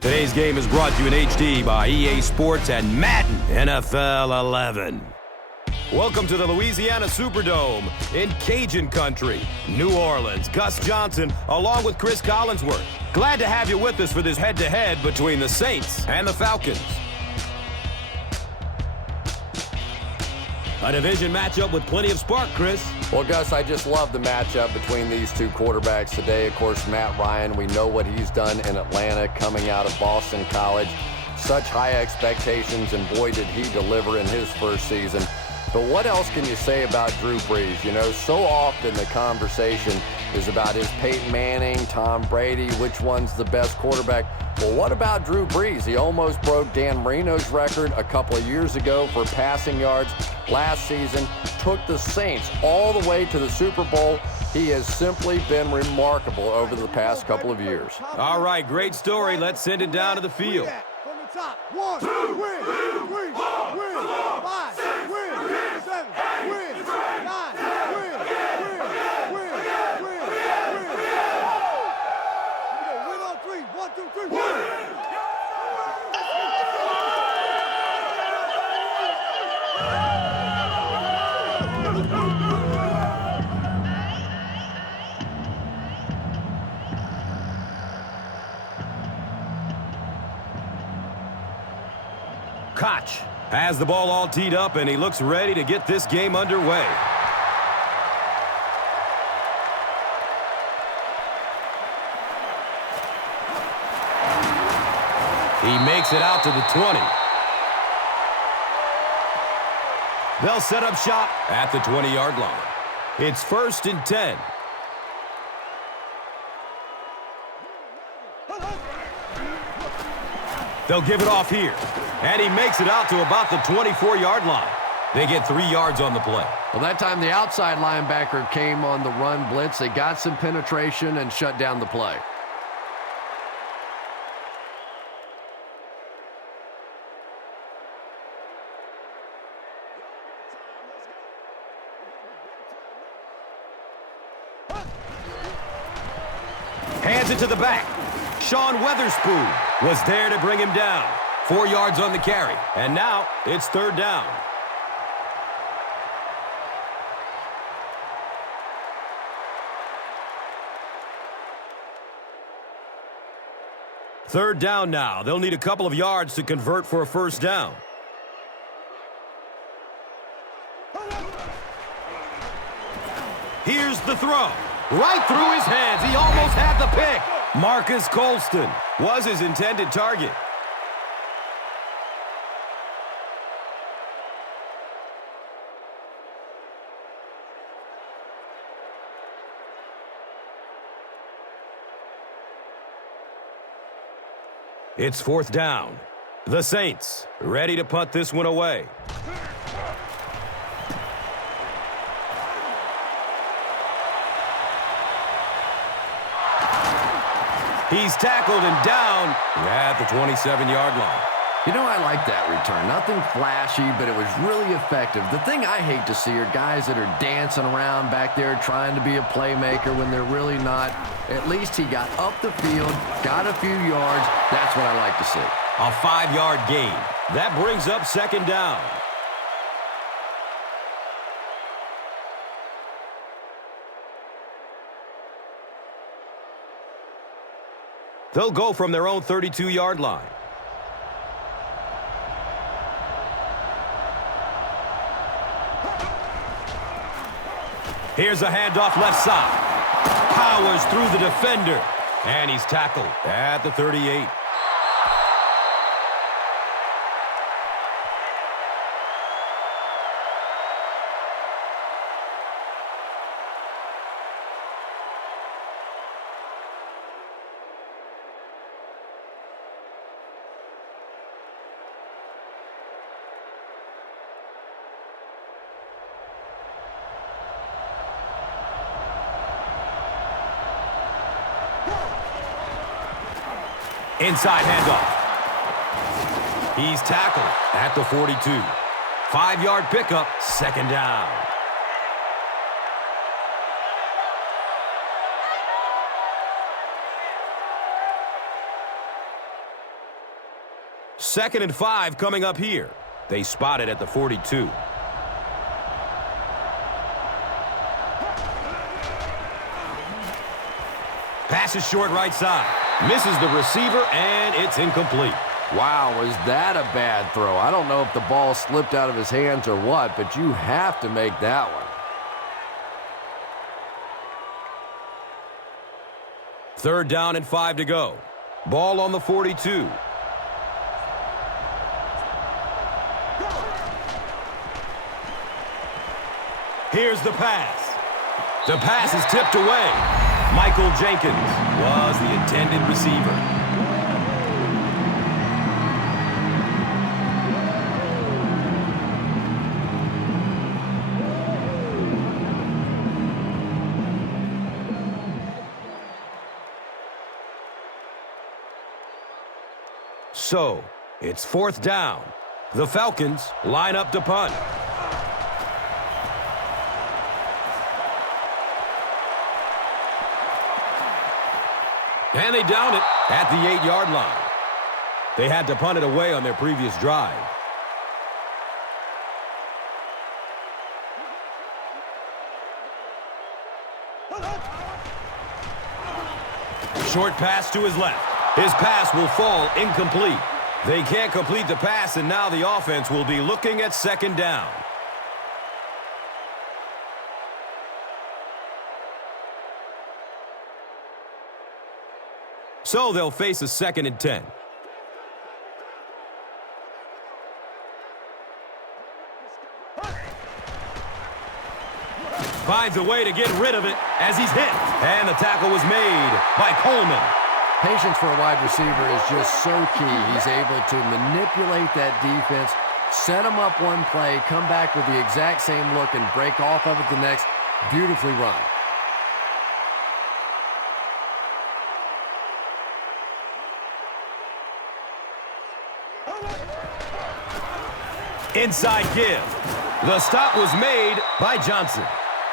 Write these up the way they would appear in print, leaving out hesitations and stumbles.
Today's game is brought to you in HD by EA Sports and Madden NFL 11. Welcome to the Louisiana Superdome in Cajun Country, New Orleans. Gus Johnson along with Cris Collinsworth. Glad to have you with us for this head-to-head between the Saints and the Falcons. A division matchup with plenty of spark, Chris. Well, Gus, I just love the matchup between these two quarterbacks today. Of course, Matt Ryan, we know what he's done in Atlanta coming out of Boston College. Such high expectations, and boy, did he deliver in his first season. But what else can you say about Drew Brees? You know, so often the conversation is about is Peyton Manning, Tom Brady, which one's the best quarterback? Well, what about Drew Brees? He almost broke Dan Marino's record a couple of years ago for passing yards. Last season, took the Saints all the way to the Super Bowl. He has simply been remarkable over the past couple of years. All right, great story. Let's send it down to the field. From the top. 1, 2, win, 3, win, 5, win, 7, win, 9, win. Win on 3. 1, 2, 3, win. Koch has the ball all teed up, and he looks ready to get this game underway. He makes it out to the 20. They'll set up shop at the 20-yard line. It's 1st and 10. They'll give it off here. And he makes it out to about the 24-yard line. They get 3 yards on the play. Well, that time the outside linebacker came on the run blitz. They got some penetration and shut down the play. Hands it to the back. Sean Weatherspoon was there to bring him down. 4 yards on the carry. And now it's 3rd down. Third down now. They'll need a couple of yards to convert for a 1st down. Here's the throw. Right through his hands. He almost had the pick. Marcus Colston was his intended target. It's 4th down. The Saints ready to punt this one away. He's tackled and down at the 27-yard line. You know, I like that return. Nothing flashy, but it was really effective. The thing I hate to see are guys that are dancing around back there trying to be a playmaker when they're really not. At least he got up the field, got a few yards. That's what I like to see. A 5-yard gain. That brings up 2nd down. They'll go from their own 32-yard line. Here's a handoff left side. Powers through the defender. And he's tackled at the 38. Inside handoff. He's tackled at the 42. 5-yard pickup, 2nd down. 2nd and 5 coming up here. They spot it at the 42. Passes short right side. Misses the receiver, and it's incomplete. Wow, was that a bad throw? I don't know if the ball slipped out of his hands or what, but you have to make that one. 3rd down and 5 to go. Ball on the 42. Here's the pass. The pass is tipped away. Michael Jenkins was the intended receiver. So, it's 4th down. The Falcons line up to punt. And they down it at the 8-yard line. They had to punt it away on their previous drive. Short pass to his left. His pass will fall incomplete. They can't complete the pass, and now the offense will be looking at 2nd down. So they'll face a 2nd and 10. Finds a way to get rid of it as he's hit. And the tackle was made by Coleman. Patience for a wide receiver is just so key. He's able to manipulate that defense, set them up one play, come back with the exact same look, and break off of it the next. Beautifully run. Inside give. The stop was made by Johnson.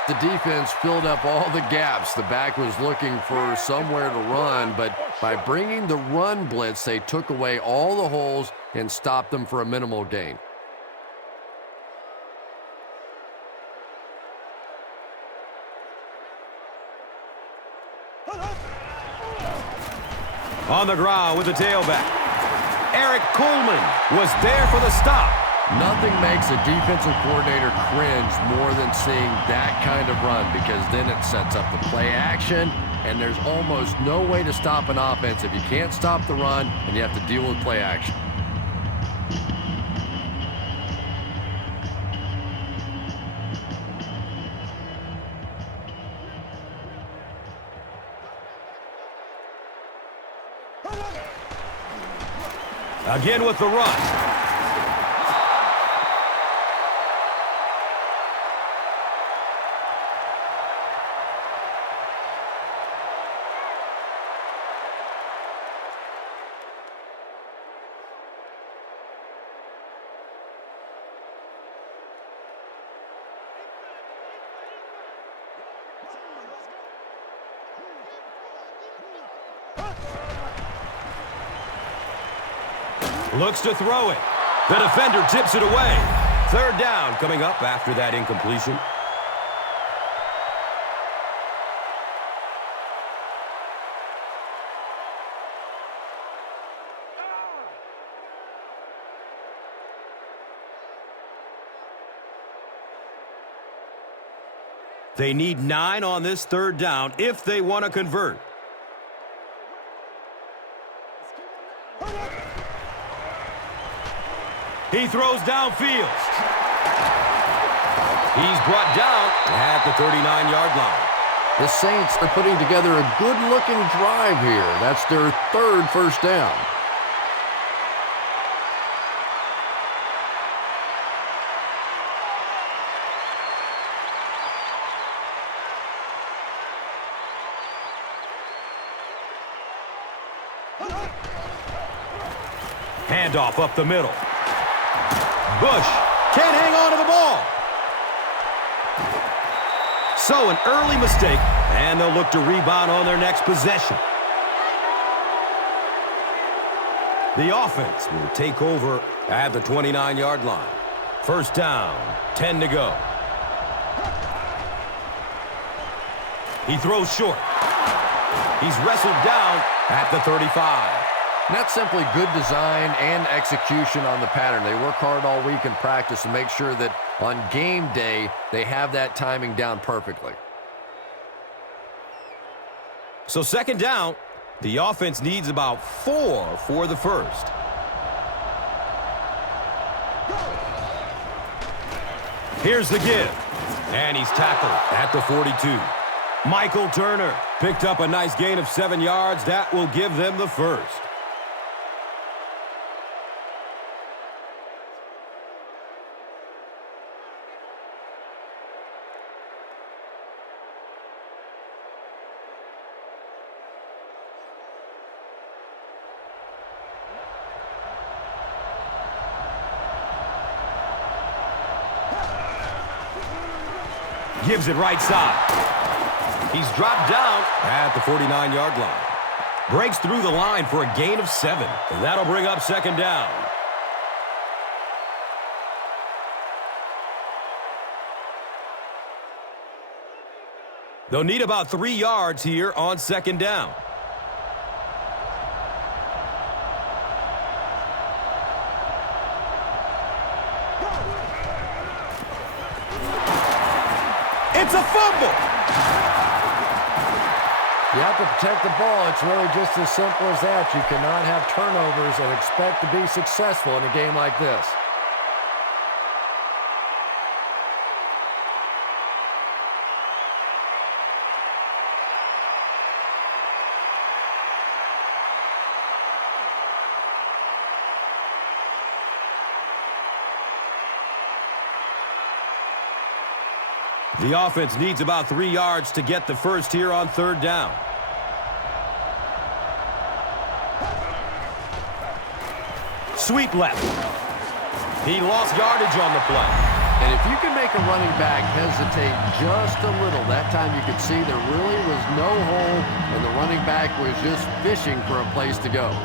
The defense filled up all the gaps. The back was looking for somewhere to run, but by bringing the run blitz, they took away all the holes and stopped them for a minimal gain. On the ground with the tailback. Eric Coleman was there for the stop. Nothing makes a defensive coordinator cringe more than seeing that kind of run, because then it sets up the play action, and there's almost no way to stop an offense if you can't stop the run and you have to deal with play action. Again with the run. Looks to throw it. The defender tips it away. 3rd down coming up after that incompletion. They need 9 on this 3rd down if they want to convert. He throws downfield. He's brought down at the 39-yard line. The Saints are putting together a good-looking drive here. That's their 3rd first down. Handoff up the middle. Bush can't hang on to the ball. So an early mistake, and they'll look to rebound on their next possession. The offense will take over at the 29-yard line. First down, 10 to go. He throws short. He's wrestled down at the 35. And that's simply good design and execution on the pattern. They work hard all week in practice to make sure that on game day, they have that timing down perfectly. So second down, the offense needs about 4 for the first. Here's the give. And he's tackled at the 42. Michael Turner picked up a nice gain of 7 yards. That will give them the first. Gives it right side. He's dropped down at the 49-yard line. Breaks through the line for a gain of 7. And that'll bring up second down. They'll need about 3 yards here on second down. It's a fumble. You have to protect the ball. It's really just as simple as that. You cannot have turnovers and expect to be successful in a game like this. The offense needs about 3 yards to get the first here on third down. Sweep left. He lost yardage on the play. And if you can make a running back hesitate just a little, that time you could see there really was no hole and the running back was just fishing for a place to go.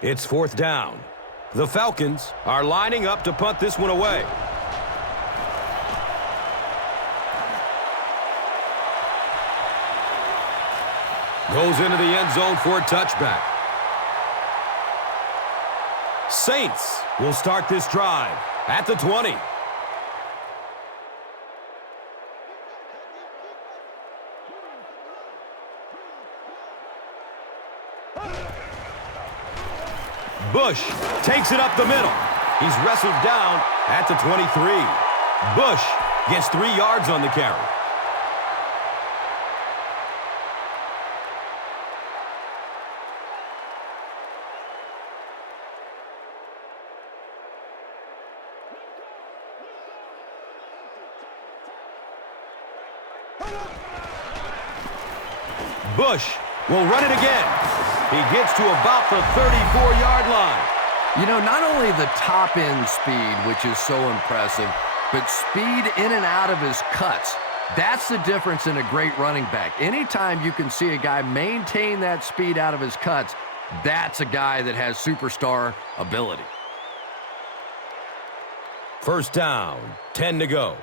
It's fourth down. The Falcons are lining up to punt this one away. Goes into the end zone for a touchback. Saints will start this drive at the 20. Bush takes it up the middle. He's wrestled down at the 23. Bush gets 3 yards on the carry. Bush will run it again. He gets to about the 34-yard line. You know, not only the top-end speed, which is so impressive, but speed in and out of his cuts. That's the difference in a great running back. Anytime you can see a guy maintain that speed out of his cuts, that's a guy that has superstar ability. First down, 10 to go.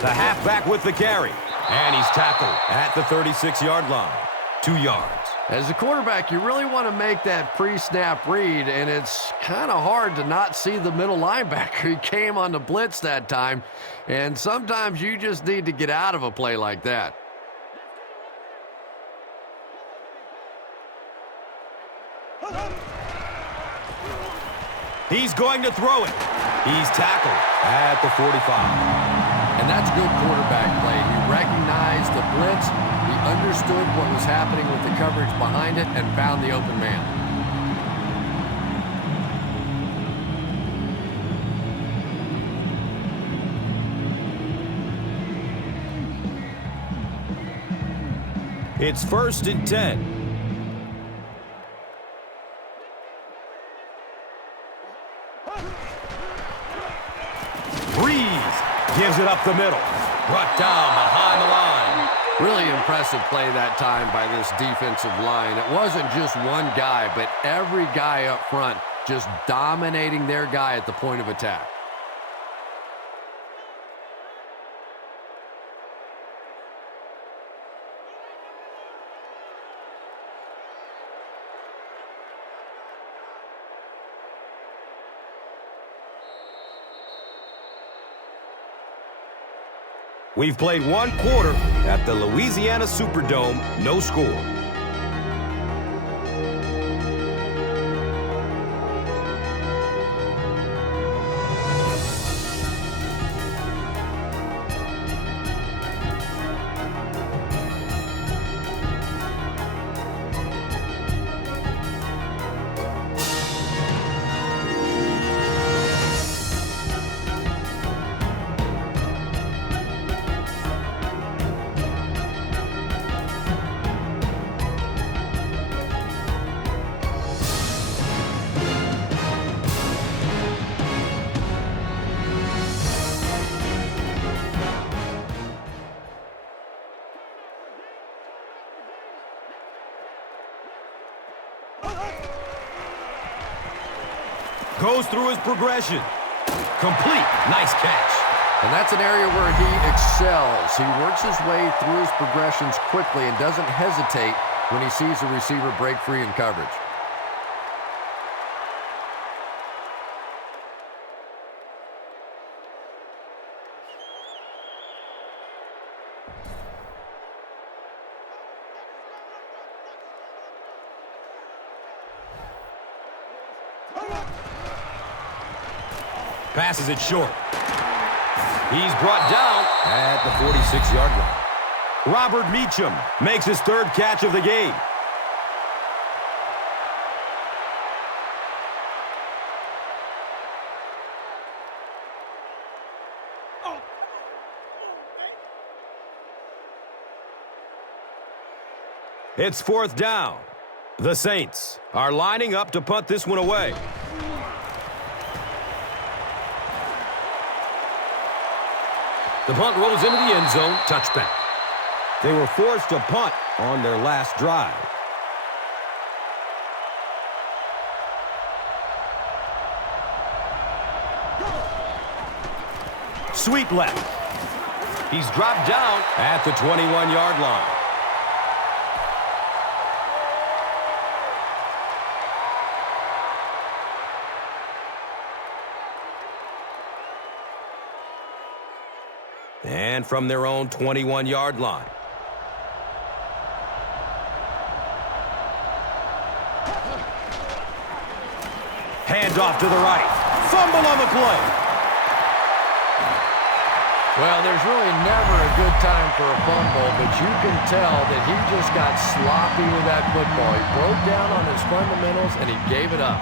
The halfback with the carry. And he's tackled at the 36-yard line. 2 yards. As a quarterback, you really want to make that pre-snap read, and it's kind of hard to not see the middle linebacker. He came on the blitz that time, and sometimes you just need to get out of a play like that. He's going to throw it. He's tackled at the 45. And that's good quarterback play. He recognized the blitz, he understood what was happening with the coverage behind it, and found the open man. It's 1st and 10. it up the middle. Brought down behind the line. Really impressive play that time by this defensive line. It wasn't just one guy, but every guy up front just dominating their guy at the point of attack. We've played one quarter at the Louisiana Superdome, no score. Goes through his progression. Complete. Nice catch. And that's an area where he excels. He works his way through his progressions quickly and doesn't hesitate when he sees a receiver break free in coverage. Passes it short. He's brought down at the 46-yard line. Robert Meacham makes his third catch of the game. It's fourth down. The Saints are lining up to punt this one away. The punt rolls into the end zone. Touchback. They were forced to punt on their last drive. Sweep left. He's dropped down at the 21-yard line. And from their own 21-yard line. Hand off to the right. Fumble on the play. Well, there's really never a good time for a fumble, but you can tell that he just got sloppy with that football. He broke down on his fundamentals, and he gave it up.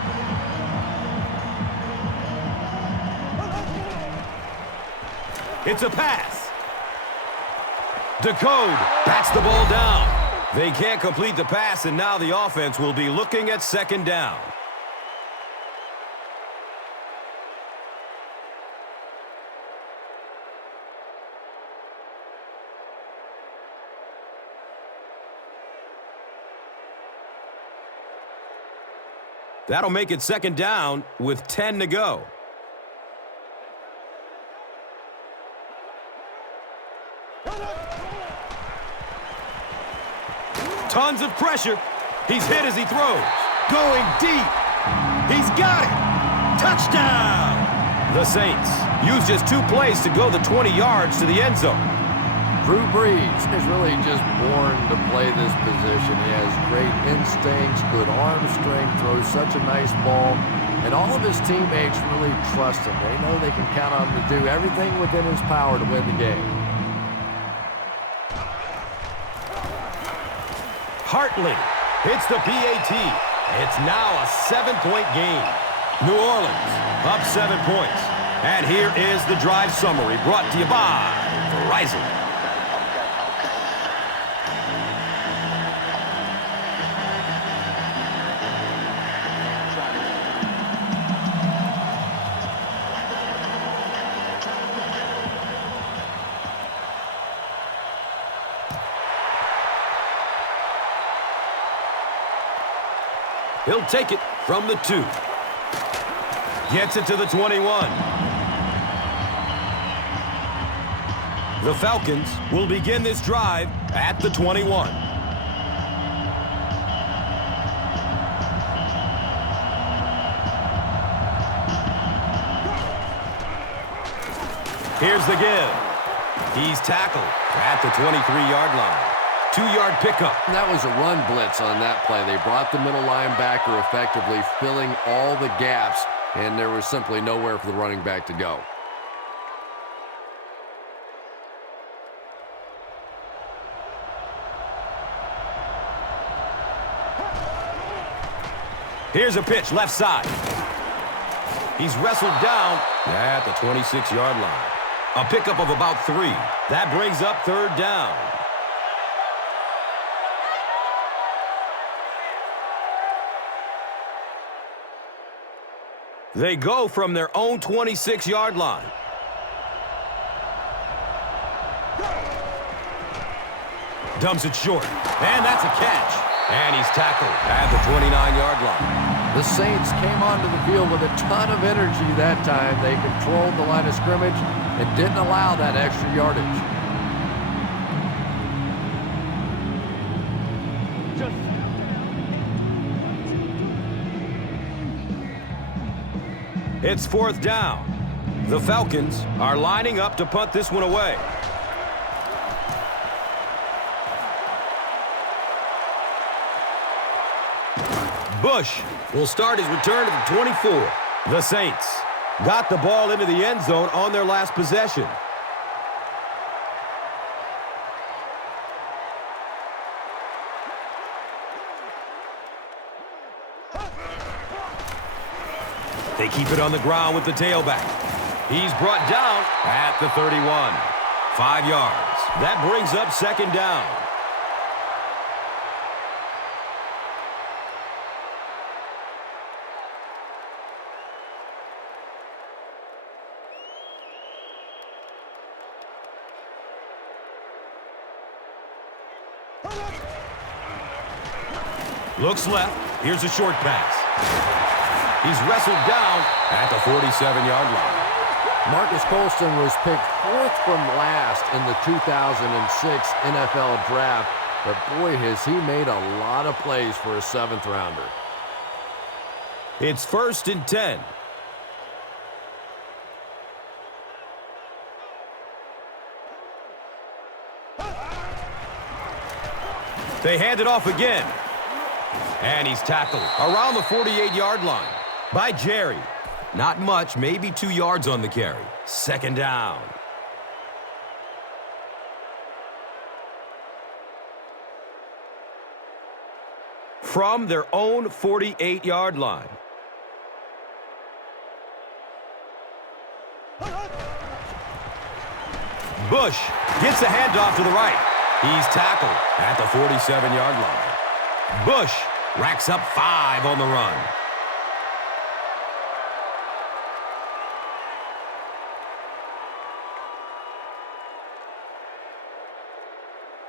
It's a pass. Decode bats the ball down. They can't complete the pass, and now the offense will be looking at second down. That'll make it second down with 10 to go. Tons of pressure. He's hit as he throws. Going deep. He's got it. Touchdown. The Saints use just 2 plays to go the 20 yards to the end zone. Drew Brees is really just born to play this position. He has great instincts, good arm strength, throws such a nice ball, and all of his teammates really trust him. They know they can count on him to do everything within his power to win the game. Hartley hits the PAT. It's now a 7-point game. New Orleans up 7 points. And here is the drive summary brought to you by Verizon. He'll take it from the 2. Gets it to the 21. The Falcons will begin this drive at the 21. Here's the give. He's tackled at the 23-yard line. 2-yard pickup. That was a run blitz on that play. They brought the middle linebacker effectively filling all the gaps, and there was simply nowhere for the running back to go. Here's a pitch left side. He's wrestled down at the 26-yard line. A pickup of about 3. That brings up 3rd down. They go from their own 26-yard line. Dumps it short. And that's a catch. And he's tackled at the 29-yard line. The Saints came onto the field with a ton of energy that time. They controlled the line of scrimmage and didn't allow that extra yardage. It's 4th down. The Falcons are lining up to punt this one away. Bush will start his return to the 24. The Saints got the ball into the end zone on their last possession. They keep it on the ground with the tailback. He's brought down at the 31. 5 yards. That brings up 2nd down. Looks left. Here's a short pass. He's wrestled down at the 47-yard line. Marcus Colston was picked 4th from last in the 2006 NFL Draft, but boy, has he made a lot of plays for a 7th rounder. It's 1st and 10. They hand it off again. And he's tackled around the 48-yard line by Jerry. Not much, maybe 2 yards on the carry. 2nd down. From their own 48-yard line. Bush gets a handoff to the right. He's tackled at the 47-yard line. Bush racks up 5 on the run.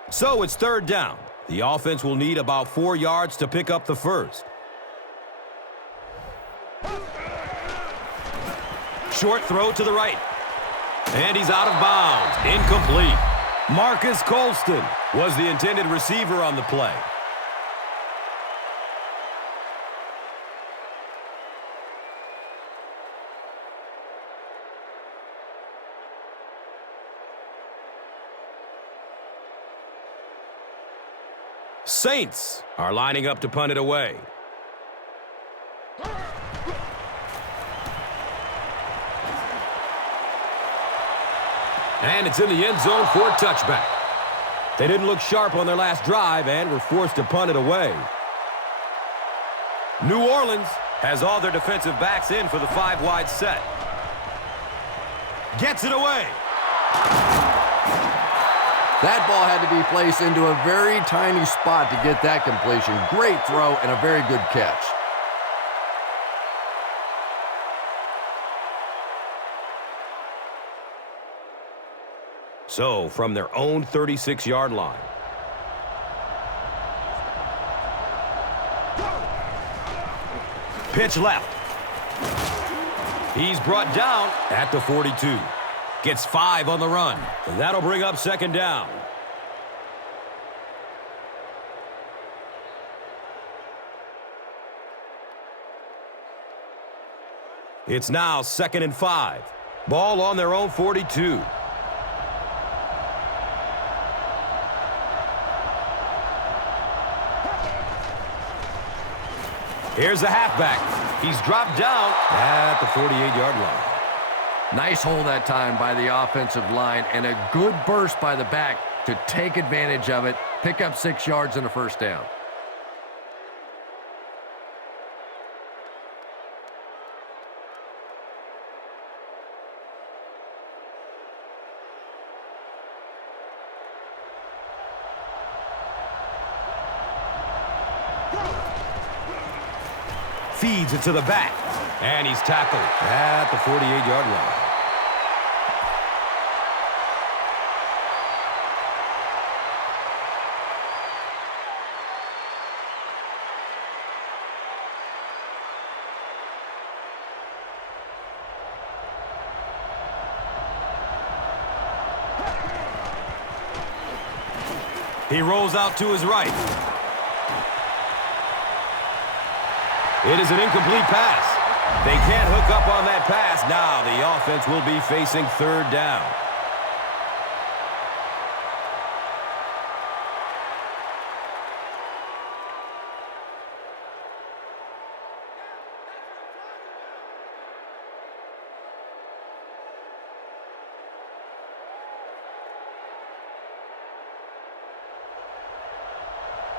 So it's 3rd down. The offense will need about 4 yards to pick up the first. Short throw to the right. And he's out of bounds. Incomplete. Marcus Colston was the intended receiver on the play. Saints are lining up to punt it away. And it's in the end zone for a touchback. They didn't look sharp on their last drive and were forced to punt it away. New Orleans has all their defensive backs in for the 5-wide set. Gets it away. That ball had to be placed into a very tiny spot to get that completion. Great throw and a very good catch. So, from their own 36-yard line. Pitch left. He's brought down at the 42. Gets 5 on the run. That'll bring up second down. It's now 2nd and 5. Ball on their own 42. Here's the halfback. He's dropped down at the 48-yard line. Nice hold that time by the offensive line and a good burst by the back to take advantage of it, pick up 6 yards and a first down. Feeds it to the back, and he's tackled at the 48-yard line. He rolls out to his right. It is an incomplete pass. They can't hook up on that pass. Now the offense will be facing third down.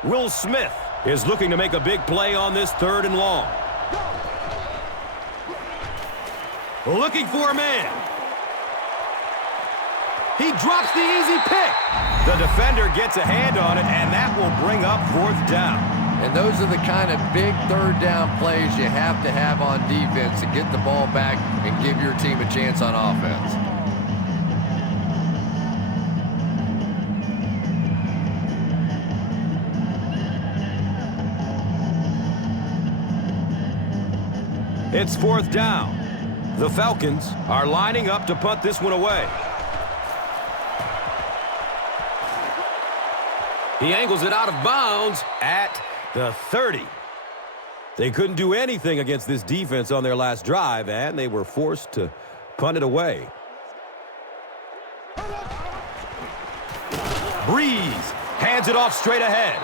Will Smith is looking to make a big play on this 3rd and long. Looking for a man. He drops the easy pick. The defender gets a hand on it, and that will bring up 4th down. And those are the kind of big 3rd down plays you have to have on defense to get the ball back and give your team a chance on offense. It's 4th down. The Falcons are lining up to punt this one away. He angles it out of bounds at the 30. They couldn't do anything against this defense on their last drive, and they were forced to punt it away. Breeze hands it off straight ahead.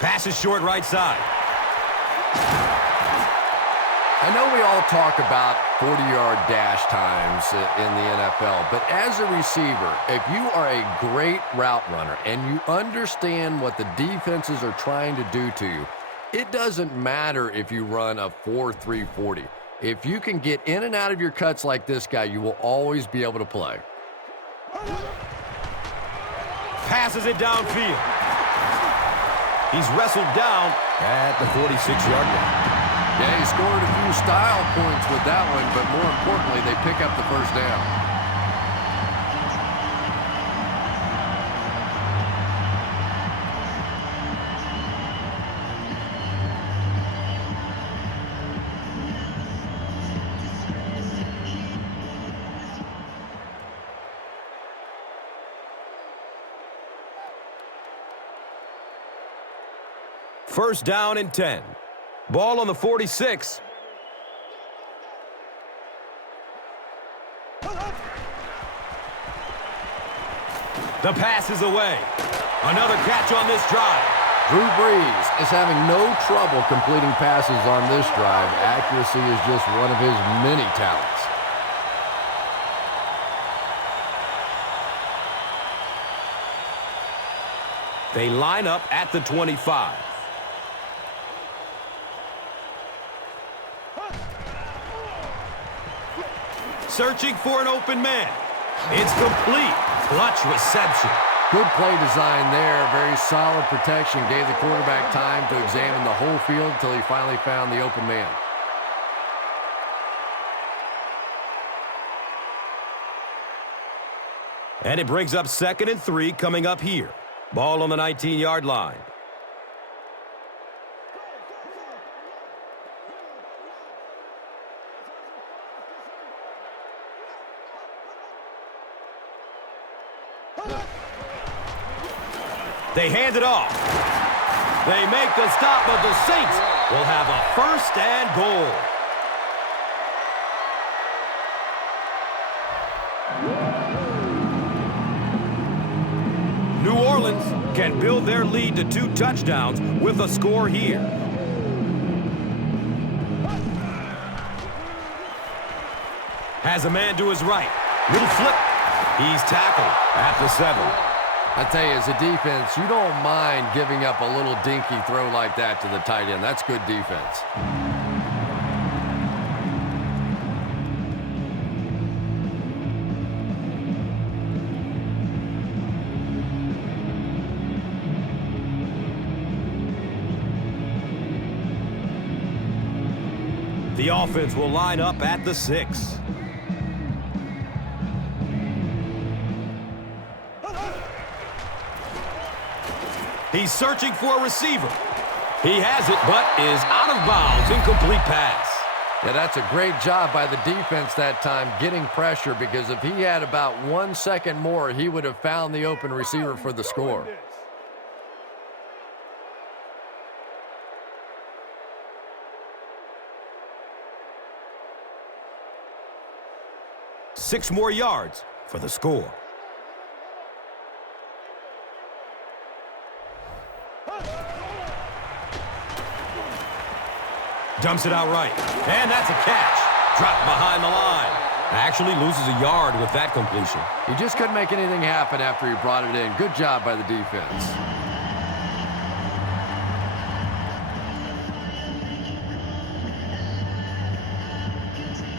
Pass is short right side. I know we all talk about 40-yard dash times in the NFL, but as a receiver, if you are a great route runner and you understand what the defenses are trying to do to you, it doesn't matter if you run a 4.3 40. If you can get in and out of your cuts like this guy, you will always be able to play. Passes it downfield. He's wrestled down at the 46-yard line. Yeah, he scored a few style points with that one, but more importantly, they pick up the first down. First down and 10. Ball on the 46. The pass is away. Another catch on this drive. Drew Brees is having no trouble completing passes on this drive. Accuracy is just one of his many talents. They line up at the 25. searching for an open man. It's complete. Clutch reception. Good play design there. Very solid protection. Gave the quarterback time to examine the whole field until he finally found the open man. And it brings up 2nd and 3 coming up here. Ball on the 19-yard line. They hand it off. They make the stop, but the Saints will have a 1st and goal. New Orleans can build their lead to 2 touchdowns with a score here. Has a man to his right. Little flip. He's tackled at the 7. I tell you, as a defense, you don't mind giving up a little dinky throw like that to the tight end. That's good defense. The offense will line up at the 6. He's searching for a receiver. He has it, but is out of bounds. Incomplete pass. Yeah, that's a great job by the defense that time, getting pressure, because if he had about 1 second more, he would have found the open receiver for the score. Six more yards for the score. Dumps it out right. And that's a catch. Dropped behind the line. Actually loses a yard with that completion. He just couldn't make anything happen after he brought it in. Good job by the defense.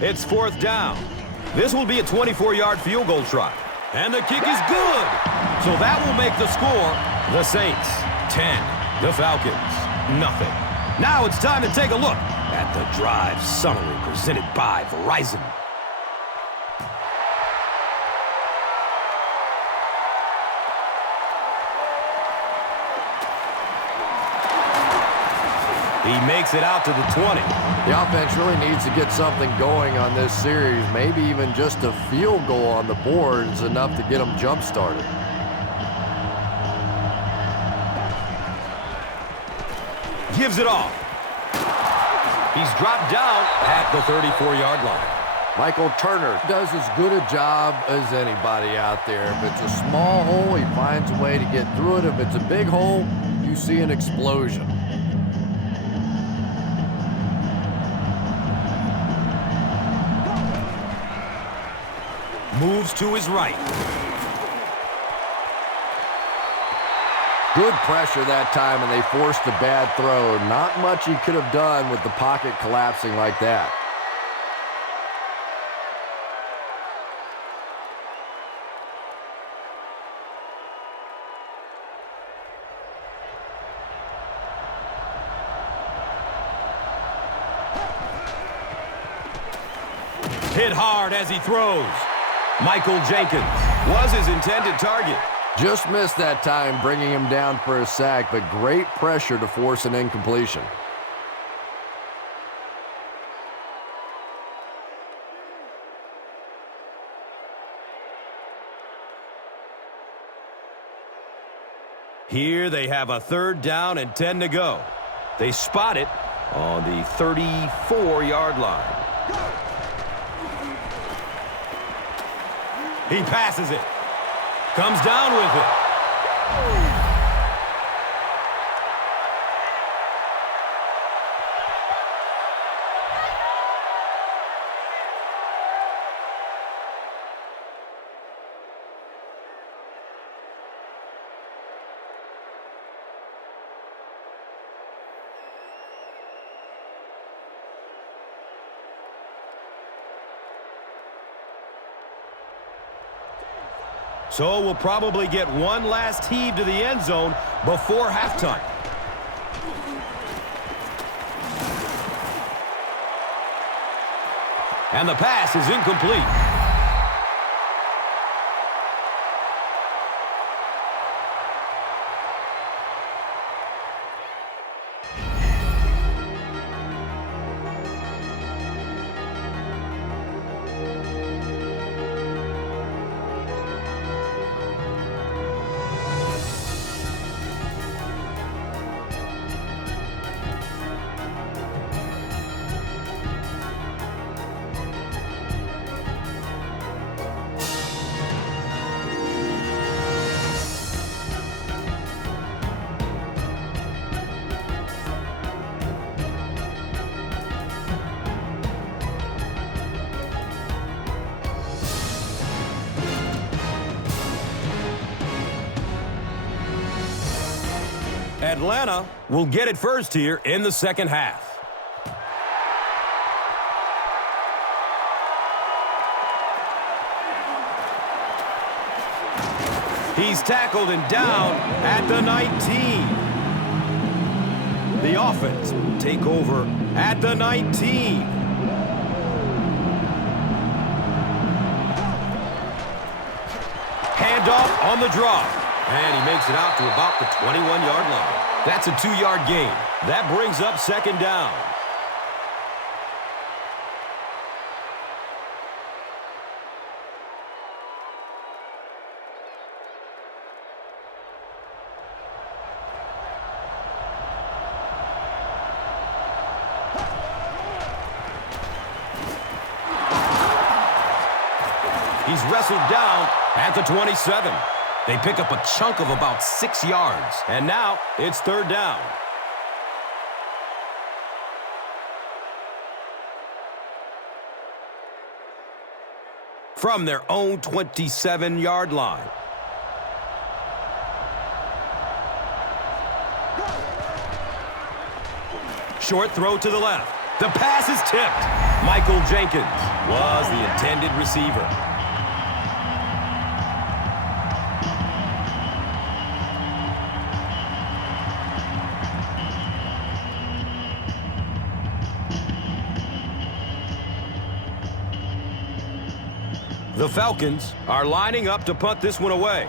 It's 4th down. This will be a 24-yard field goal try. And the kick is good. So that will make the score the Saints 10, the Falcons nothing. Now it's time to take a look at the drive summary presented by Verizon. He makes it out to the 20. The offense really needs to get something going on this series. Maybe even just a field goal on the board is enough to get them jump-started. Gives it off. He's dropped down at the 34-yard line. Michael Turner does as good a job as anybody out there. If it's a small hole, he finds a way to get through it. If it's a big hole, you see an explosion. Moves to his right. Good pressure that time, and they forced a bad throw. Not much he could have done with the pocket collapsing like that. Hit hard as he throws. Michael Jenkins was his intended target. Just missed that time, bringing him down for a sack, but great pressure to force an incompletion. Here they have a 3rd down and 10 to go. They spot it on the 34-yard line. He passes it. Comes down with it. So we'll probably get one last heave to the end zone before halftime. And the pass is incomplete. Atlanta will get it first here in the second half. He's tackled and down at the 19. The offense will take over at the 19. Handoff on the draw. And he makes it out to about the 21-yard line. That's a 2-yard gain. That brings up second down. He's wrestled down at the 27. They pick up a chunk of about 6 yards. And now it's third down. From their own 27-yard line. Short throw to the left. The pass is tipped. Michael Jenkins was the intended receiver. The Falcons are lining up to punt this one away.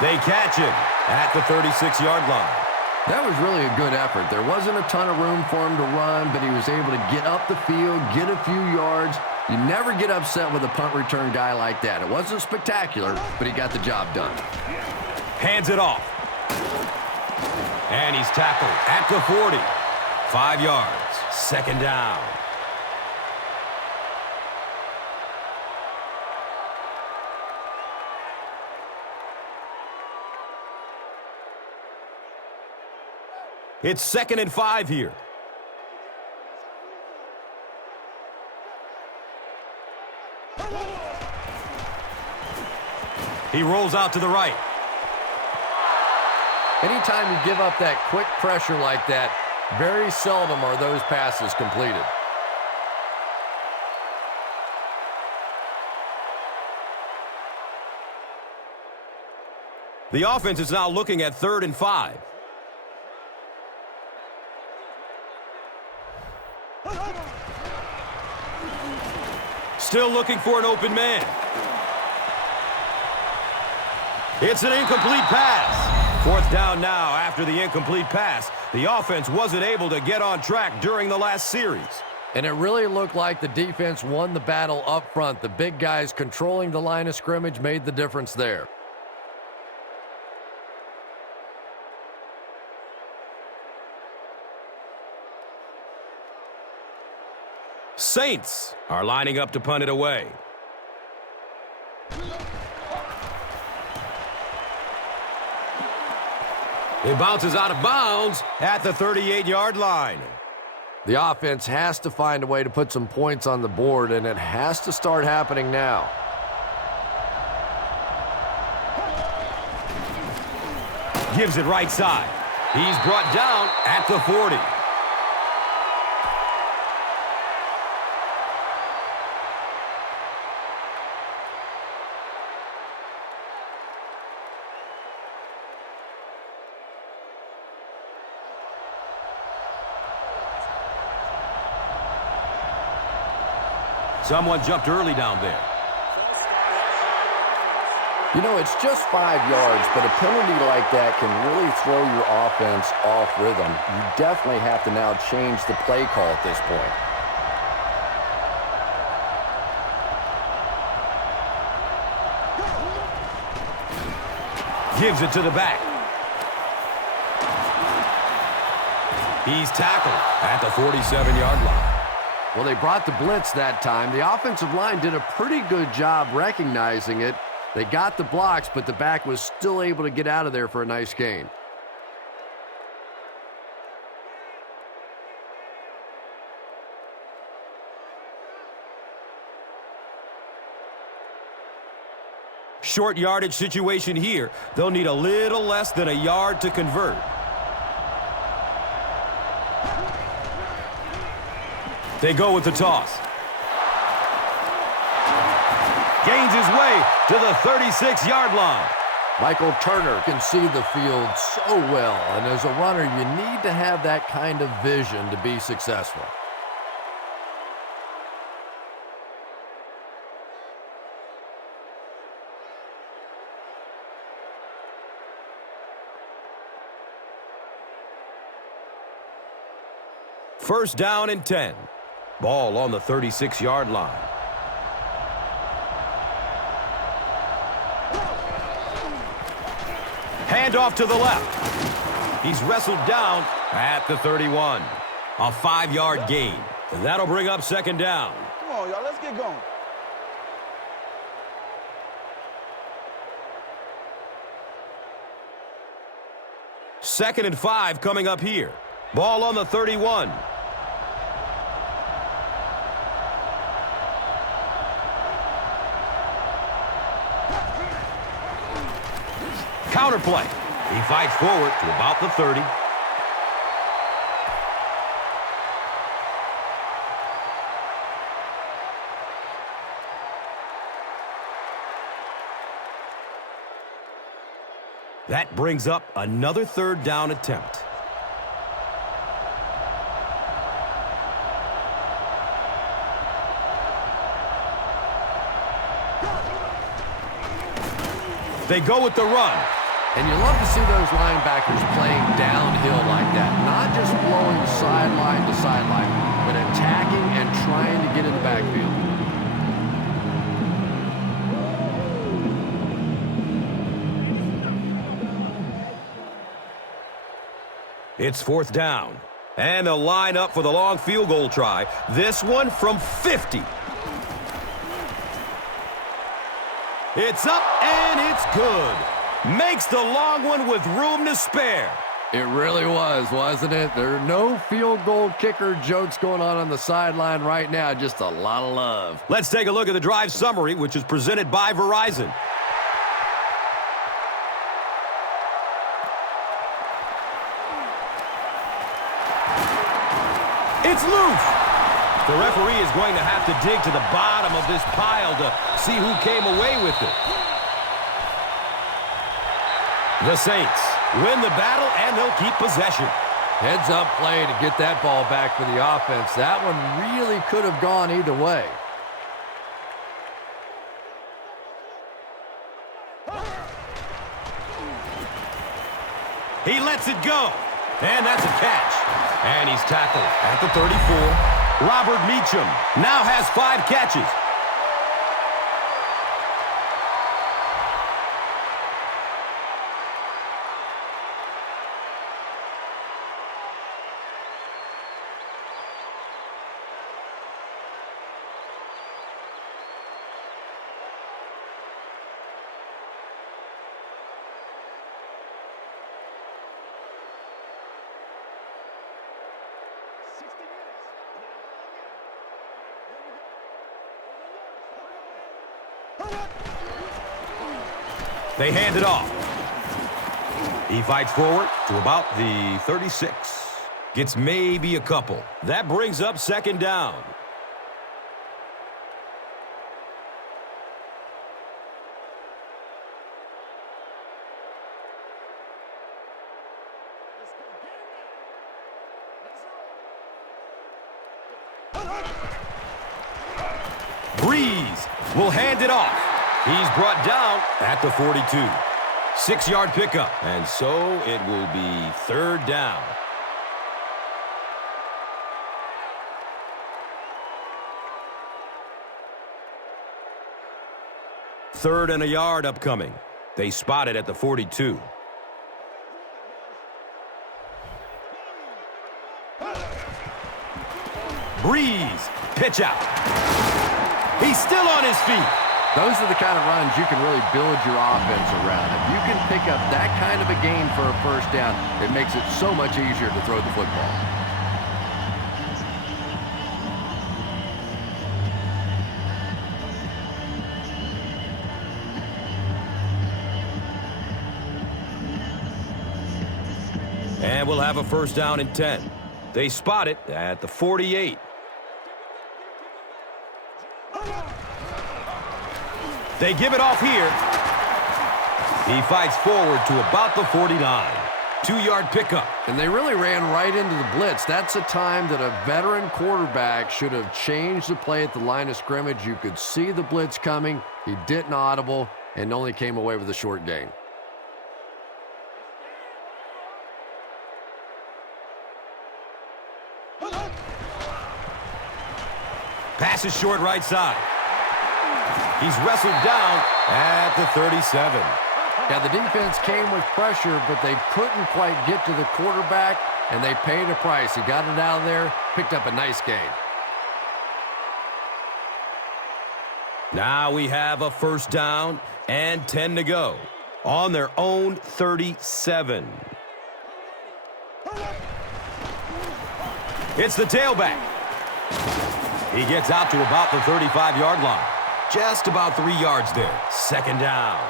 They catch him at the 36-yard line. That was really a good effort. There wasn't a ton of room for him to run, but he was able to get up the field, get a few yards. You never get upset with a punt return guy like that. It wasn't spectacular, but he got the job done. Hands it off. And he's tackled at the 40. 5 yards. Second down. It's 2nd and 5 here. He rolls out to the right. Anytime you give up that quick pressure like that, very seldom are those passes completed. The offense is now looking at 3rd and 5. Still looking for an open man. It's an incomplete pass. 4th down now after the incomplete pass. The offense wasn't able to get on track during the last series. And it really looked like the defense won the battle up front. The big guys controlling the line of scrimmage made the difference there. Saints are lining up to punt it away. It bounces out of bounds at the 38-yard line. The offense has to find a way to put some points on the board, and it has to start happening now. Gives it right side. He's brought down at the 40. Someone jumped early down there. You know, it's just 5 yards, but a penalty like that can really throw your offense off rhythm. You definitely have to now change the play call at this point. Gives it to the back. He's tackled at the 47-yard line. Well, they brought the blitz that time. The offensive line did a pretty good job recognizing it. They got the blocks, but the back was still able to get out of there for a nice gain. Short yardage situation here. They'll need a little less than a yard to convert. They go with the toss. Gains his way to the 36-yard line. Michael Turner can see the field so well, and as a runner, you need to have that kind of vision to be successful. First down and 10. Ball on the 36-yard line. Handoff to the left. He's wrestled down at the 31. A 5-yard gain. And that'll bring up second down. Come on, y'all. Let's get going. Second and 5 coming up here. Ball on the 31. Counterplay. He fights forward to about the 30. That brings up another third down attempt. They go with the run. And you love to see those linebackers playing downhill like that. Not just blowing sideline to sideline, but attacking and trying to get in the backfield. It's fourth down. And they'll line up for the long field goal try. This one from 50. It's up and it's good. Makes the long one with room to spare. It really was, wasn't it? There are no field goal kicker jokes going on the sideline right now. Just a lot of love. Let's take a look at the drive summary, which is presented by Verizon. It's loose. The referee is going to have to dig to the bottom of this pile to see who came away with it. The Saints win the battle, and they'll keep possession. Heads-up play to get that ball back for the offense. That one really could have gone either way. He lets it go, and that's a catch. And he's tackled at the 34. Robert Meacham now has 5 catches. They hand it off. He fights forward to about the 36. Gets maybe a couple. That brings up second down. Breeze will hand it off. He's brought down at the 42. 6-yard pickup, and so it will be third down. Third and a yard upcoming. They spot it at the 42. Breeze, pitch out. He's still on his feet. Those are the kind of runs you can really build your offense around. If you can pick up that kind of a gain for a first down, it makes it so much easier to throw the football. And we'll have a first down and 10. They spot it at the 48. They give it off here. He fights forward to about the 49. 2-yard pickup. And they really ran right into the blitz. That's a time that a veteran quarterback should have changed the play at the line of scrimmage. You could see the blitz coming. He didn't audible and only came away with a short gain. Pass is short right side. He's wrestled down at the 37. Yeah, the defense came with pressure, but they couldn't quite get to the quarterback, and they paid a price. He got it out of there, picked up a nice gain. Now we have a first down and 10 to go on their own 37. It's the tailback. He gets out to about the 35-yard line. Just about 3 yards there. Second down.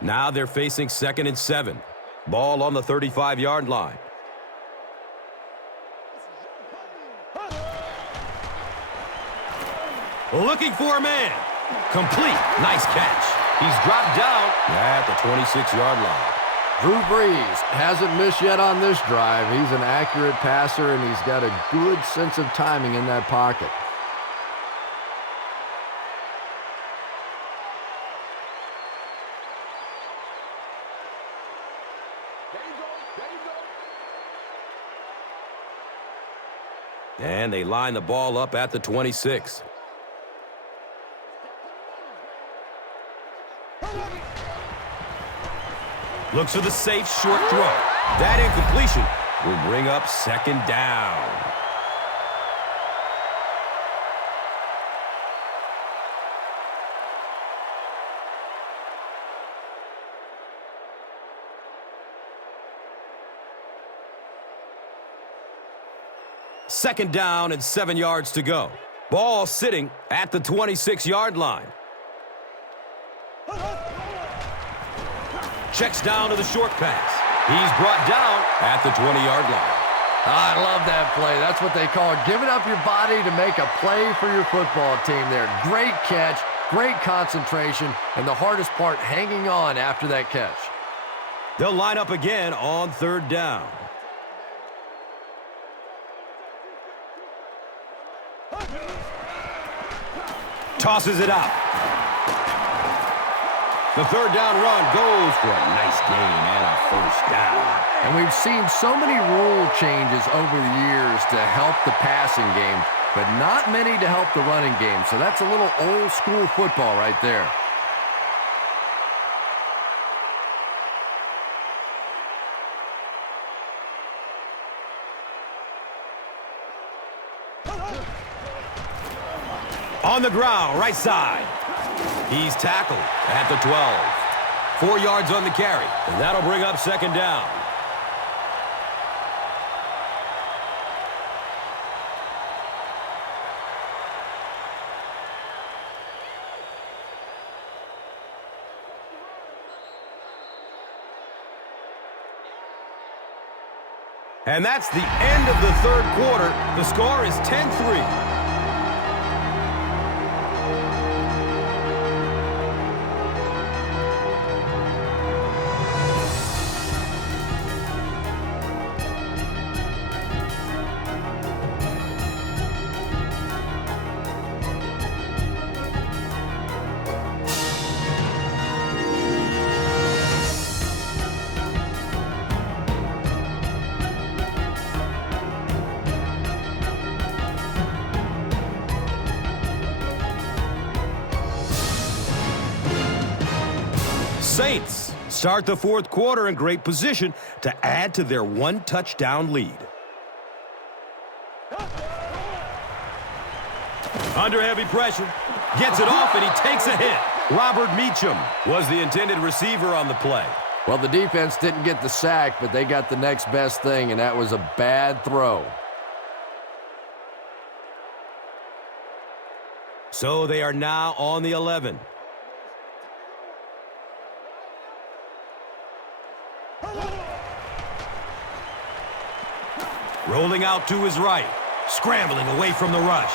Now they're facing 2nd and 7. Ball on the 35-yard line. Looking for a man. Complete. Nice catch. He's dropped down at the 26-yard line. Drew Brees hasn't missed yet on this drive. He's an accurate passer, and he's got a good sense of timing in that pocket. And they line the ball up at the 26. Looks for the safe short throw. That incompletion will bring up second down. Second down and 7 yards to go. Ball sitting at the 26-yard line. Checks down to the short pass. He's brought down at the 20-yard line. I love that play. That's what they call giving up your body to make a play for your football team there. Great catch, great concentration, and the hardest part, hanging on after that catch. They'll line up again on third down. Tosses it out. The third down run goes for a nice gain and a first down. And we've seen so many rule changes over the years to help the passing game, but not many to help the running game. So that's a little old school football right there. On the ground, right side. He's tackled at the 12. 4 yards on the carry, and that'll bring up second down. And that's the end of the third quarter. The score is 10-3. Saints start the fourth quarter in great position to add to their one-touchdown lead. Under heavy pressure, gets it off, and he takes a hit. Robert Meacham was the intended receiver on the play. Well, the defense didn't get the sack, but they got the next best thing, and that was a bad throw. So they are now on the 11. Rolling out to his right, scrambling away from the rush.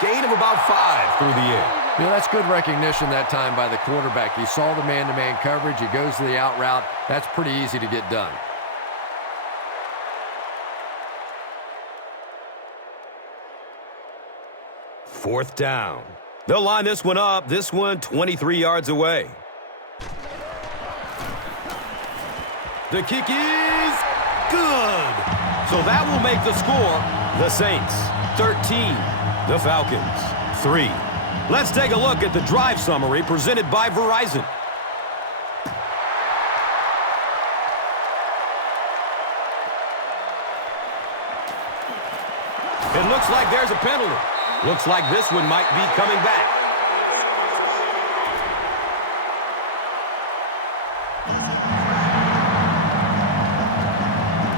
Gain of about 5 through the air. You know, that's good recognition that time by the quarterback. He saw the man-to-man coverage. He goes to the out route. That's pretty easy to get done. Fourth down. They'll line this one up. This one 23 yards away. The kick is good. So that will make the score the Saints 13, the Falcons 3. Let's take a look at the drive summary presented by Verizon. It looks like there's a penalty. Looks like this one might be coming back.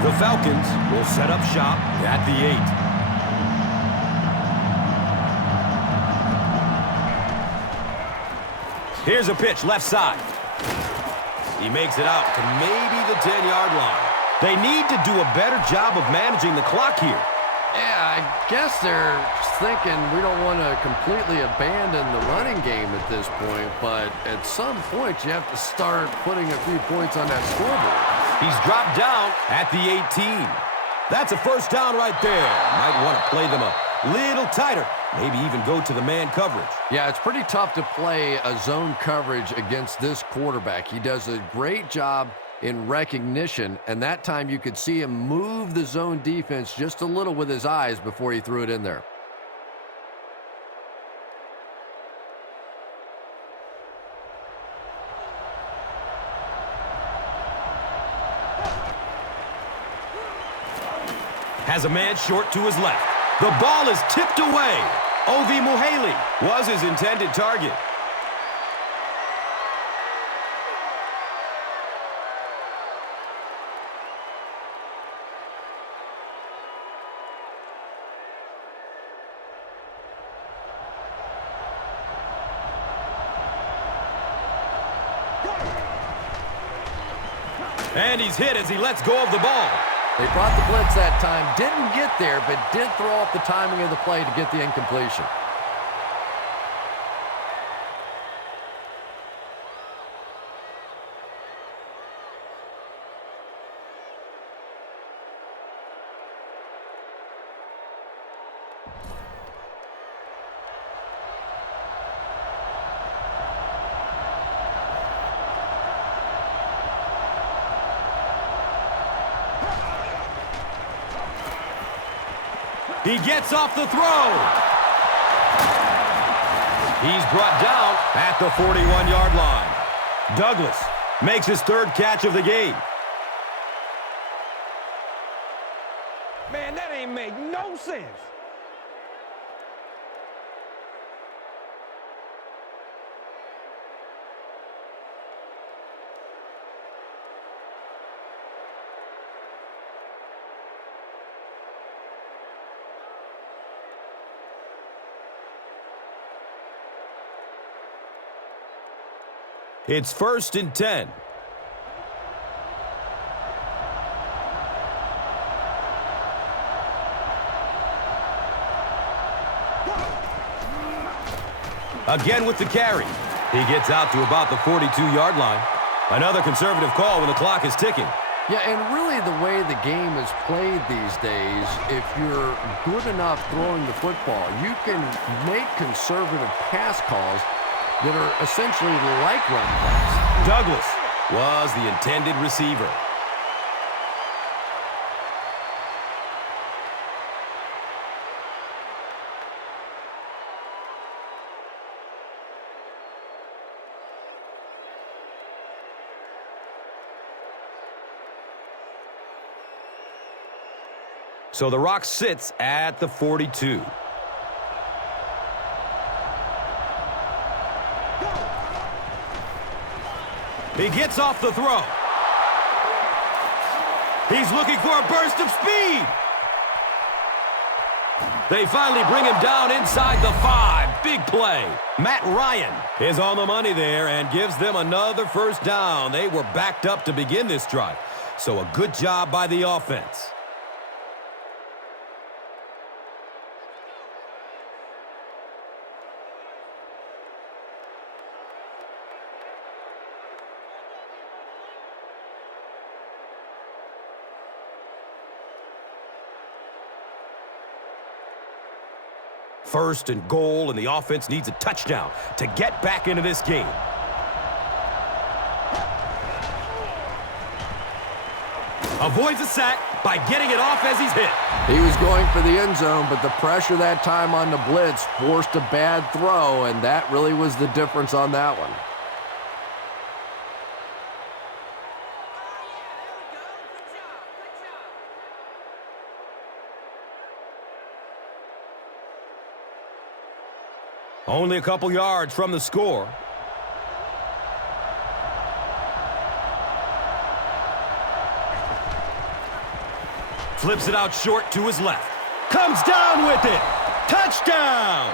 The Falcons will set up shop at the 8. Here's a pitch left side. He makes it out to maybe the 10-yard line. They need to do a better job of managing the clock here. Yeah, I guess they're thinking we don't want to completely abandon the running game at this point, but at some point you have to start putting a few points on that scoreboard. He's dropped down at the 18. That's a first down right there. Might want to play them a little tighter, maybe even go to the man coverage. Yeah, it's pretty tough to play a zone coverage against this quarterback. He does a great job in recognition, and that time you could see him move the zone defense just a little with his eyes before he threw it in there. Has a man short to his left. The ball is tipped away. Ovi Muhali was his intended target. And he's hit as he lets go of the ball. They brought the blitz that time, didn't get there, but did throw off the timing of the play to get the incompletion. He gets off the throw. He's brought down at the 41-yard line. Douglas makes his third catch of the game. Man, that ain't make no sense. It's 1st and 10. Again with the carry. He gets out to about the 42-yard line. Another conservative call when the clock is ticking. Yeah, and really the way the game is played these days, if you're good enough throwing the football, you can make conservative pass calls that are essentially like run plays. Douglas was the intended receiver. So the rock sits at the 42. He gets off the throw. He's looking for a burst of speed. They finally bring him down inside the 5. Big play. Matt Ryan is on the money there and gives them another first down. They were backed up to begin this drive. So a good job by the offense. First and goal, and the offense needs a touchdown to get back into this game. Avoids a sack by getting it off as he's hit. He was going for the end zone, but the pressure that time on the blitz forced a bad throw, and that really was the difference on that one. Only a couple yards from the score. Flips it out short to his left. Comes down with it. Touchdown!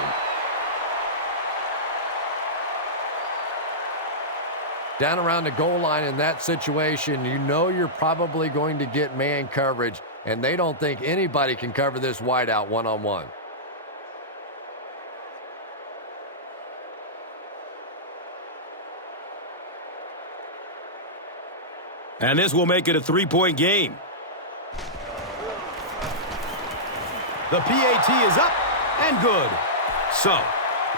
Down around the goal line in that situation, you know you're probably going to get man coverage, and they don't think anybody can cover this wideout one-on-one. And this will make it a 3-point game. The PAT is up and good. So,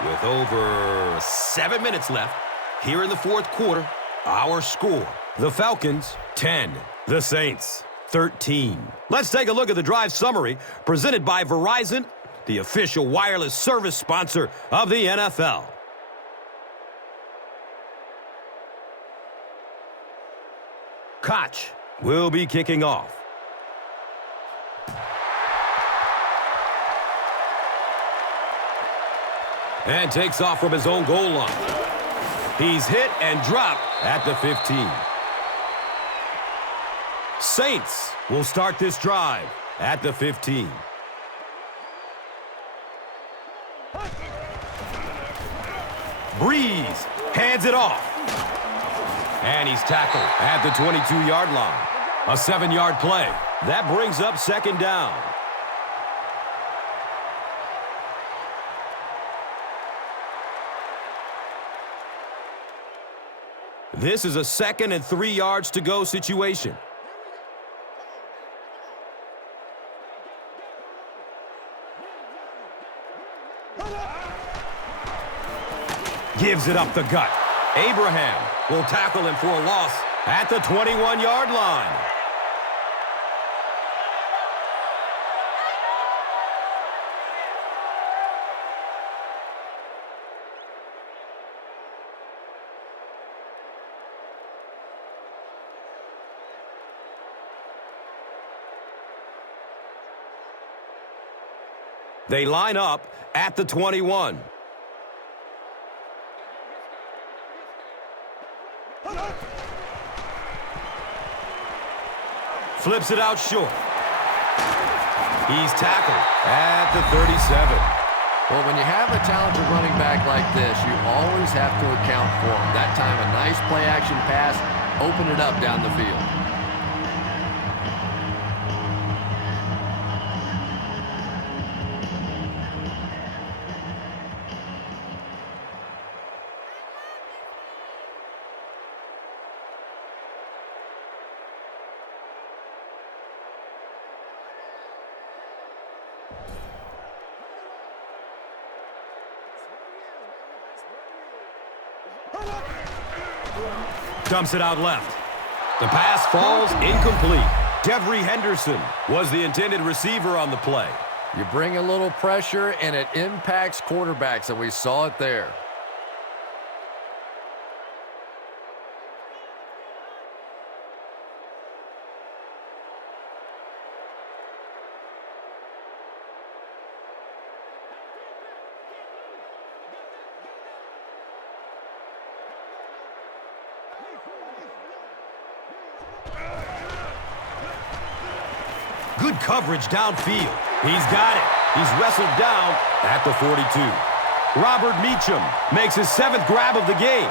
with over 7 minutes left, here in the fourth quarter, our score. The Falcons, 10. The Saints, 13. Let's take a look at the drive summary presented by Verizon, the official wireless service sponsor of the NFL. Koch will be kicking off. And takes off from his own goal line. He's hit and dropped at the 15. Saints will start this drive at the 15. Breeze hands it off. And he's tackled at the 22-yard line. A 7-yard play. That brings up second down. This is a 2nd and 3 yards to go situation. Gives it up the gut. Abraham will tackle him for a loss at the 21-yard line. They line up at the 21. Flips it out short. He's tackled at the 37. Well, when you have a talented running back like this, you always have to account for him. That time, a nice play-action pass, open it up down the field. Dumps it out left. The pass falls incomplete. Devery Henderson was the intended receiver on the play. You bring a little pressure, and it impacts quarterbacks, and we saw it there. Good coverage downfield. He's got it. He's wrestled down at the 42. Robert Meacham makes his 7th grab of the game.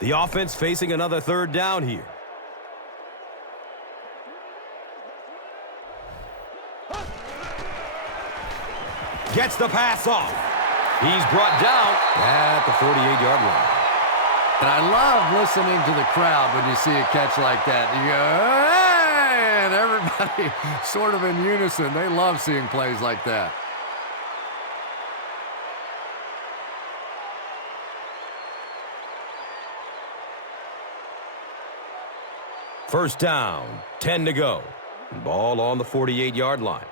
The offense facing another 3rd down here. Gets the pass off. He's brought down at the 48-yard line. And I love listening to the crowd when you see a catch like that. You go, hey! And everybody sort of in unison. They love seeing plays like that. First down, 10 to go. Ball on the 48-yard line.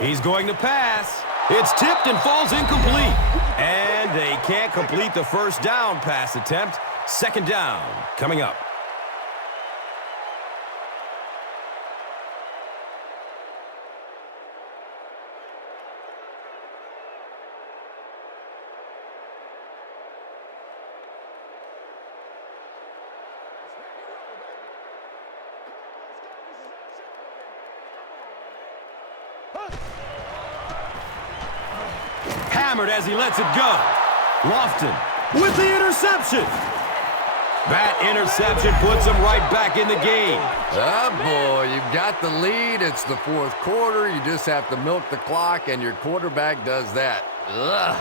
He's going to pass. It's tipped and falls incomplete. And they can't complete the first down pass attempt. 2nd down coming up. Hammered as he lets it go. Lofton with the interception. That interception puts him right back in the game. Oh, boy, you've got the lead. It's the 4th quarter. You just have to milk the clock, and your quarterback does that. Ugh.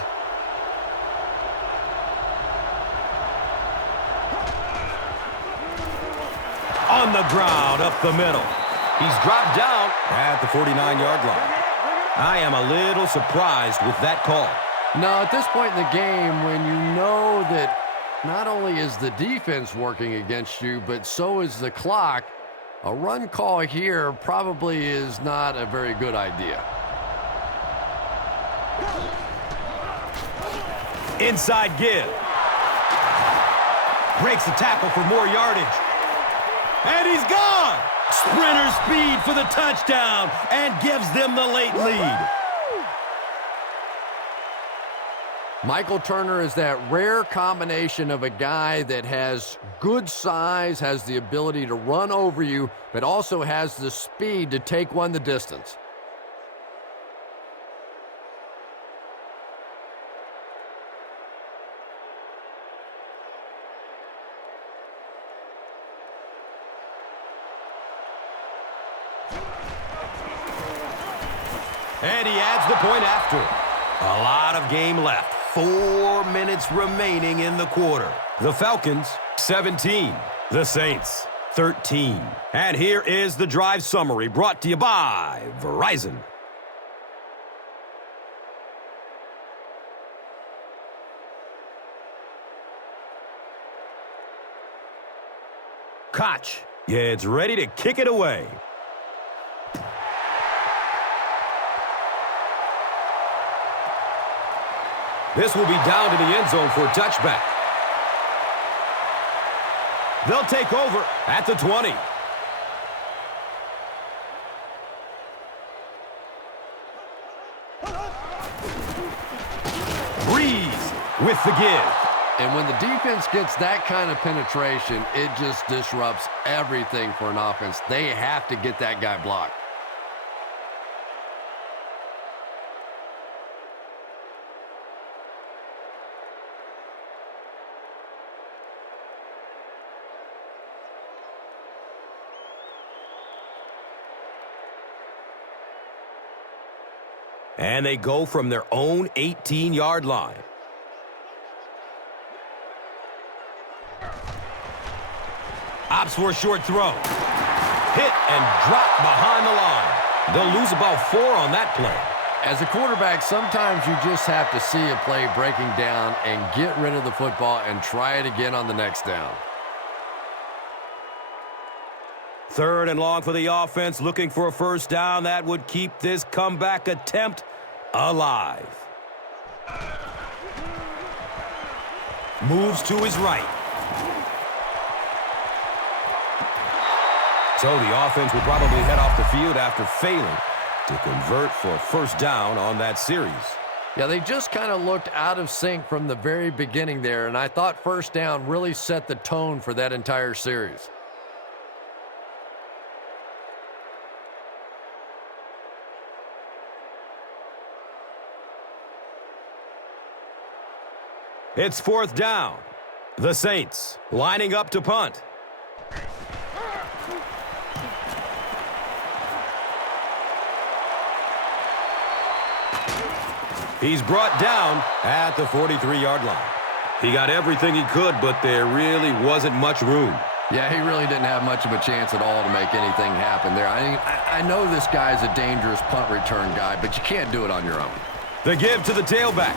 On the ground, up the middle. He's dropped down at the 49-yard line. I am a little surprised with that call. No, at this point in the game, when you know that not only is the defense working against you, but so is the clock, a run call here probably is not a very good idea. Inside give. Breaks the tackle for more yardage. And he's gone! Sprinter speed for the touchdown and gives them the late lead. Michael Turner is that rare combination of a guy that has good size, has the ability to run over you, but also has the speed to take one the distance. And he adds the point after. A lot of game left. 4 minutes remaining in the quarter. The Falcons, 17. The Saints, 13. And here is the drive summary brought to you by Verizon. Koch gets ready to kick it away. This will be down to the end zone for a touchback. They'll take over at the 20. Breeze with the give. And when the defense gets that kind of penetration, it just disrupts everything for an offense. They have to get that guy blocked. And they go from their own 18-yard line. Opts for a short throw. Hit and drop behind the line. They'll lose about 4 on that play. As a quarterback, sometimes you just have to see a play breaking down and get rid of the football and try it again on the next down. 3rd and long for the offense, looking for a first down. That would keep this comeback attempt alive. Moves to his right. So the offense will probably head off the field after failing to convert for a first down on that series. Yeah, they just kind of looked out of sync from the very beginning there, and I thought first down really set the tone for that entire series. It's fourth down. The Saints lining up to punt. He's brought down at the 43-yard line. He got everything he could, but there really wasn't much room. Yeah, he really didn't have much of a chance at all to make anything happen there. I know this guy's a dangerous punt return guy, but you can't do it on your own. The give to the tailback.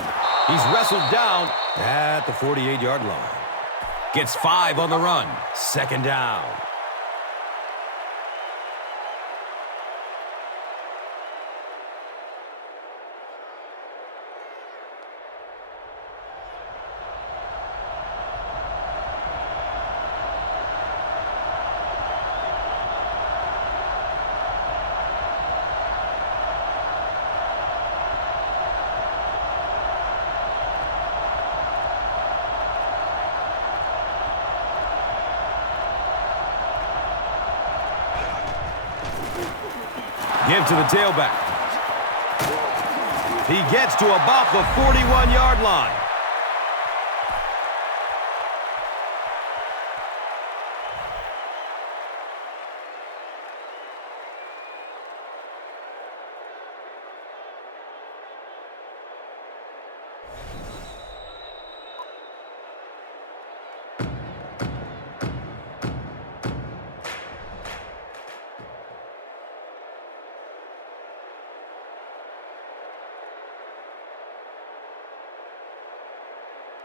He's wrestled down at the 48-yard line. Gets 5 on the run. Second down. Give to the tailback. He gets to about the 41-yard line.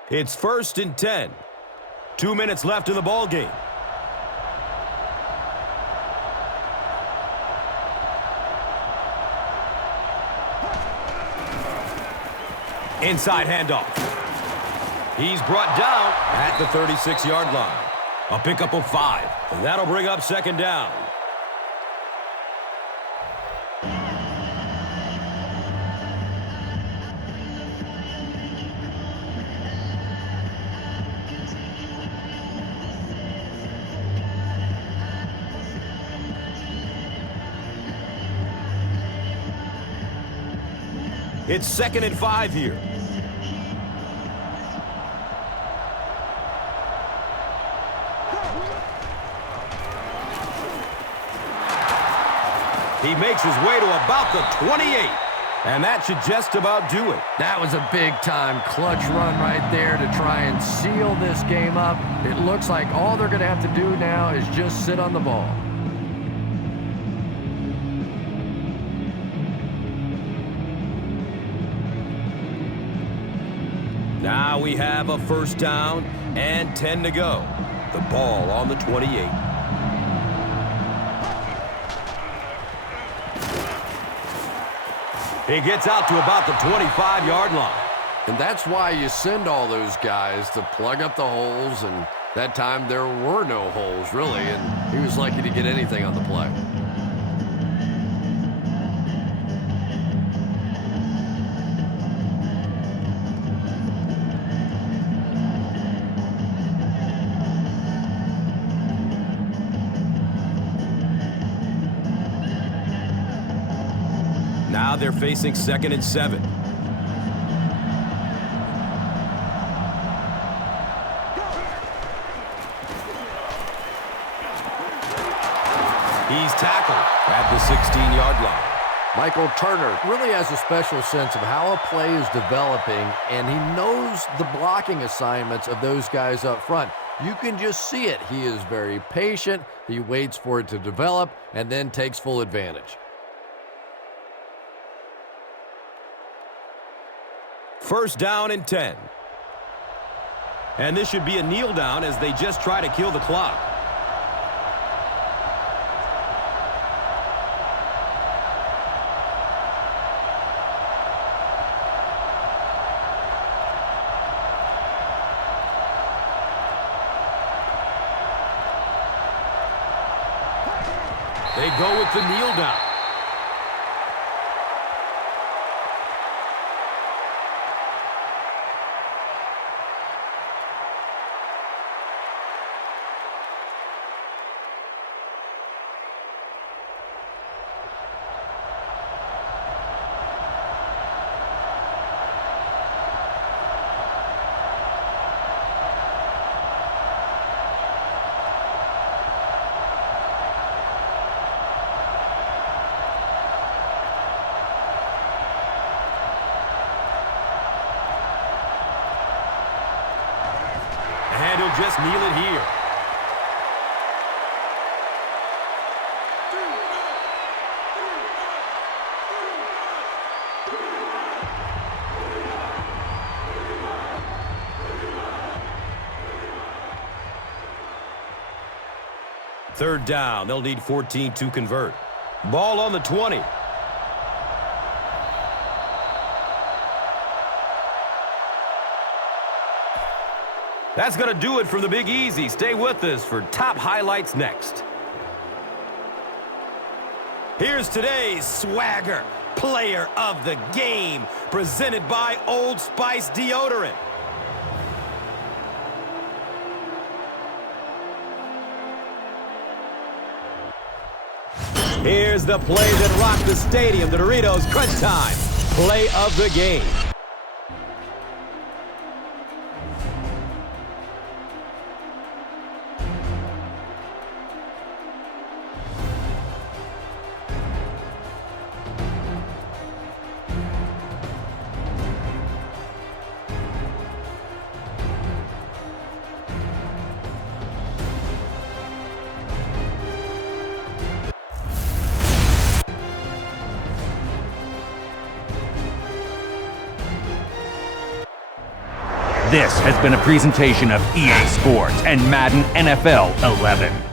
It's 1st and 10. 2 minutes left in the ball game. Inside handoff. He's brought down at the 36-yard line. A pickup of 5. And that'll bring up second down. It's 2nd and 5 here. He makes his way to about the 28. And that should just about do it. That was a big-time clutch run right there to try and seal this game up. It looks like all they're going to have to do now is just sit on the ball. Now we have a first down and 10 to go. The ball on the 28. He gets out to about the 25-yard line. And that's why you send all those guys to plug up the holes, and that time there were no holes, really, and he was lucky to get anything on the play. Now they're facing 2nd and 7. He's tackled at the 16-yard line. Michael Turner really has a special sense of how a play is developing, and he knows the blocking assignments of those guys up front. You can just see it. He is very patient. He waits for it to develop and then takes full advantage. First down and 10. And this should be a kneel down as they just try to kill the clock. go with the kneel down. And he'll just kneel it here. Third down. They'll need 14 to convert. Ball on the 20. That's going to do it from the Big Easy. Stay with us for top highlights next. Here's today's Swagger Player of the Game, presented by Old Spice Deodorant. Here's the play that rocked the stadium, the Doritos Crunch Time Play of the Game. This has been a presentation of EA Sports and Madden NFL 11.